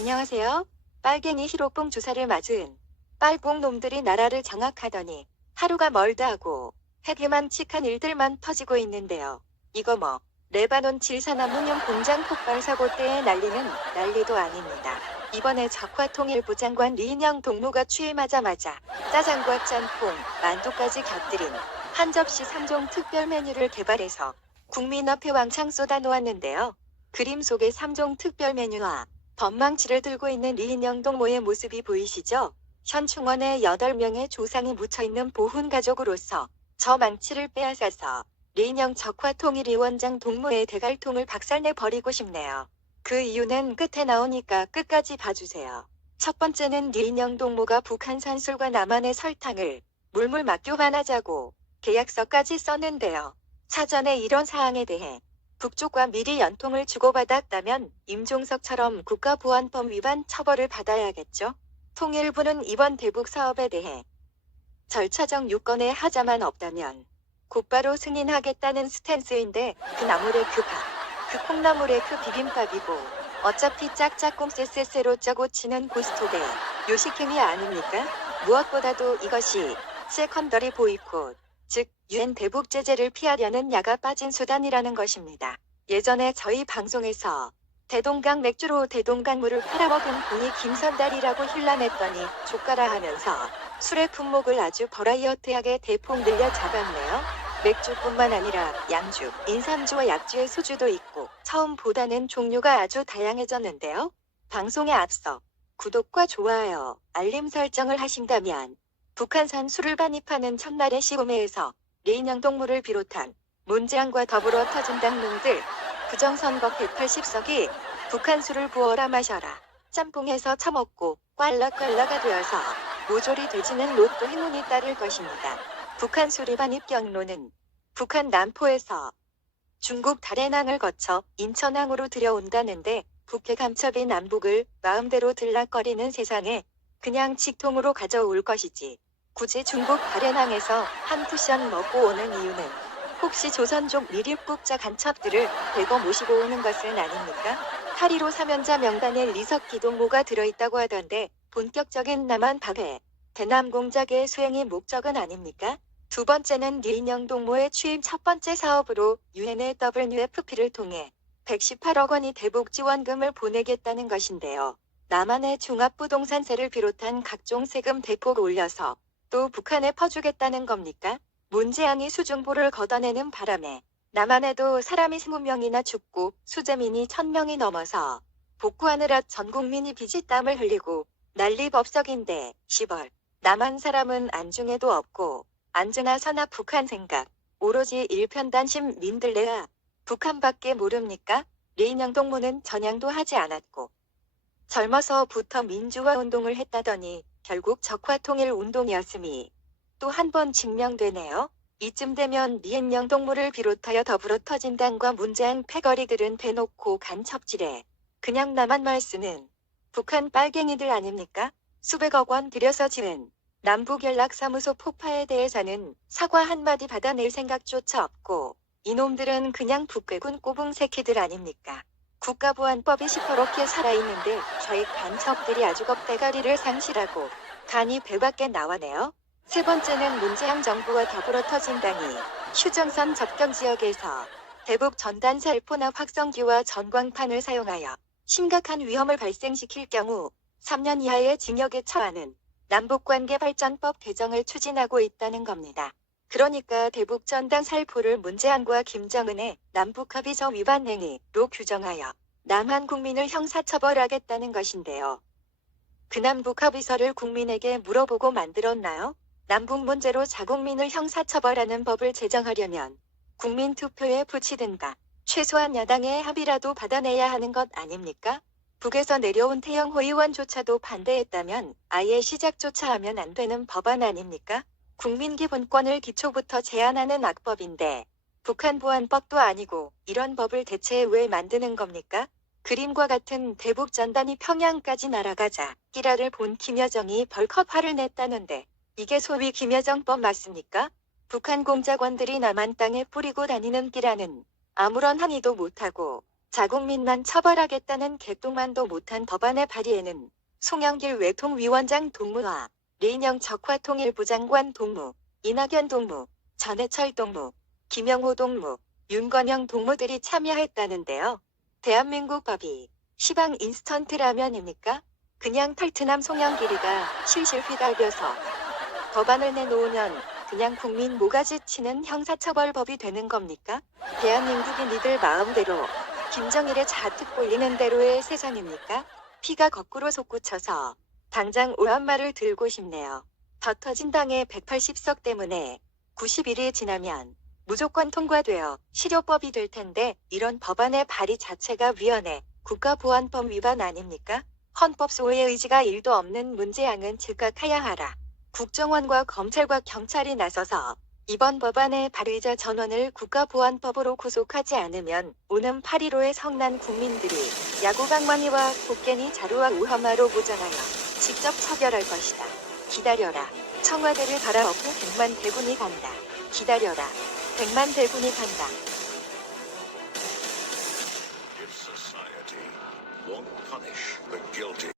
안녕하세요. 빨갱이 히로뽕 주사를 맞은 빨뽕 놈들이 나라를 장악하더니 하루가 멀다 하고 핵해망측한 일들만 터지고 있는데요. 이거 뭐 레바논 질산암문용 공장 폭발 사고 때에 난리는 난리도 아닙니다. 이번에 적화통일부 장관 리인영 동무가 취임하자마자 짜장과 짬뽕, 만두까지 곁들인 한 접시 3종 특별 메뉴를 개발해서 국민 앞에 왕창 쏟아놓았는데요. 그림 속의 3종 특별 메뉴와 범망치를 들고 있는 리인영 동무의 모습이 보이시죠? 현 충원에 8명의 조상이 묻혀있는 보훈가족으로서 저 망치를 빼앗아서 리인영 적화통일위원장 동무의 대갈통을 박살내버리고 싶네요. 그 이유는 끝에 나오니까 끝까지 봐주세요. 첫 번째는 리인영 동무가 북한산 술과 남한의 설탕을 물물 맞교환하자고 계약서까지 썼는데요. 사전에 이런 사항에 대해 북쪽과 미리 연통을 주고받았다면 임종석처럼 국가보안법 위반 처벌을 받아야겠죠. 통일부는 이번 대북 사업에 대해 절차적 요건에 하자만 없다면 곧바로 승인하겠다는 스탠스인데 그 나물의 그 밥, 그 콩나물의 그 비빔밥이고 어차피 짝짝꿍 쎄쎄쎄로 짜고 치는 고스톱의 요식행위 아닙니까? 무엇보다도 이것이 세컨더리 보이콧, 즉 유엔 대북 제재를 피하려는 야가 빠진 수단이라는 것입니다. 예전에 저희 방송에서 대동강 맥주로 대동강물을 팔아먹은 분이 김선달이라고 힐난했더니 족가라 하면서 술의 품목을 아주 버라이어티하게 대폭 늘려 잡았네요. 맥주뿐만 아니라 양주, 인삼주와 약주의 소주도 있고 처음보다는 종류가 아주 다양해졌는데요. 방송에 앞서 구독과 좋아요, 알림 설정을 하신다면 북한산 술을 반입하는 첫날의 시구매에서 리인영 동무를 비롯한 문재안과 더불어 터진당 놈들 부정선거 180석이 북한 술을 부어라 마셔라 짬뽕해서 처먹고 꽐라꽐라가 되어서 모조리 되지는 로또 행운이 따를 것입니다. 북한 술의 반입 경로는 북한 남포에서 중국 다롄항을 거쳐 인천항으로 들여온다는데 북해 감첩인 남북을 마음대로 들락거리는 세상에 그냥 직통으로 가져올 것이지 굳이 중국 다롄항에서 한 쿠션 먹고 오는 이유는 혹시 조선족 미립국자 간첩들을 대거 모시고 오는 것은 아닙니까? 8.15 사면자 명단에 리석기 동무가 들어있다고 하던데 본격적인 남한 박해, 대남 공작의 수행이 목적은 아닙니까? 두 번째는 리인영 동무의 취임 첫 번째 사업으로 유엔의 WFP를 통해 118억 원이 대북 지원금을 보내겠다는 것인데요. 남한의 종합부동산세를 비롯한 각종 세금 대폭 올려서 또 북한에 퍼주겠다는 겁니까? 문재안이 수중보를 걷어내는 바람에 남한에도 사람이 20명이나 죽고 수재민이 1000명이 넘어서 복구하느라 전 국민이 비지땀을 흘리고 난리법석인데 시벌 남한 사람은 안중에도 없고 안중아 서나 북한 생각 오로지 일편단심 민들레야 북한밖에 모릅니까? 리인영 동무는 전향도 하지 않았고 젊어서부터 민주화 운동을 했다더니 결국 적화통일 운동이었음이 또 한 번 증명되네요. 이쯤 되면 리인영 동무를 비롯하여 더불어 터진당과 문재안 패거리들은 대놓고 간첩질에 그냥 남한말 쓰는 북한 빨갱이들 아닙니까? 수백억 원 들여서 지은 남북연락사무소 폭파에 대해서는 사과 한마디 받아낼 생각조차 없고 이놈들은 그냥 북괴군 꼬붕 새끼들 아닙니까? 국가보안법이 시퍼렇게 살아있는데 좌익 간첩들이 아주 겁대가리를 상실하고 간이 배밖에 나와네요. 세 번째는 문재안 정부와 더불어 터진당이 휴전선 접경 지역에서 대북 전단 살포나 확성기와 전광판을 사용하여 심각한 위험을 발생시킬 경우 3년 이하의 징역에 처하는 남북관계발전법 개정을 추진하고 있다는 겁니다. 그러니까 대북 전단 살포를 문재안과 김정은의 남북합의서 위반 행위로 규정하여 남한 국민을 형사처벌하겠다는 것인데요. 그 남북합의서를 국민에게 물어보고 만들었나요? 남북 문제로 자국민을 형사처벌하는 법을 제정하려면 국민투표에 붙이든가 최소한 야당의 합의라도 받아내야 하는 것 아닙니까? 북에서 내려온 태영호 의원조차도 반대했다면 아예 시작조차 하면 안 되는 법안 아닙니까? 국민기본권을 기초부터 제한하는 악법인데 북한 보안법도 아니고 이런 법을 대체 왜 만드는 겁니까? 그림과 같은 대북 전단이 평양까지 날아가자 끼라를 본 김여정이 벌컥 화를 냈다는데 이게 소위 김여정법 맞습니까? 북한 공작원들이 남한 땅에 뿌리고 다니는 끼라는 아무런 항의도 못하고 자국민만 처벌하겠다는 개똥만도 못한 법안의 발의에는 송영길 외통위원장 동무와 리인영 적화통일부 장관 동무, 이낙연 동무, 전해철 동무, 김영호 동무, 윤건영 동무들이 참여했다는데요. 대한민국 법이 시방 인스턴트 라면입니까? 그냥 털트남 송영길이가 실실 휘달려서 법안을 내놓으면 그냥 국민 모가지 치는 형사처벌법이 되는 겁니까? 대한민국이 니들 마음대로 김정일의 자특 볼리는 대로의 세상입니까? 피가 거꾸로 솟구쳐서 당장 오한말을 들고 싶네요. 더 터진 당의 180석 때문에 90일이 지나면 무조건 통과되어 실효법이 될 텐데 이런 법안의 발의 자체가 위헌해 국가보안법 위반 아닙니까? 헌법 소호의 의지가 1도 없는 문재양은 즉각하야 하라. 국정원과 검찰과 경찰이 나서서 이번 법안의 발의자 전원을 국가보안법으로 구속하지 않으면 오는 8.15의 성난 국민들이 야구방망이와 곡괭이 자루와 우하마로 무장하여 직접 처벌할 것이다. 기다려라. 청와대를 갈아엎고 100만 대군이 간다. 기다려라. 100만 대군이 간다. If society won't punish the guilty,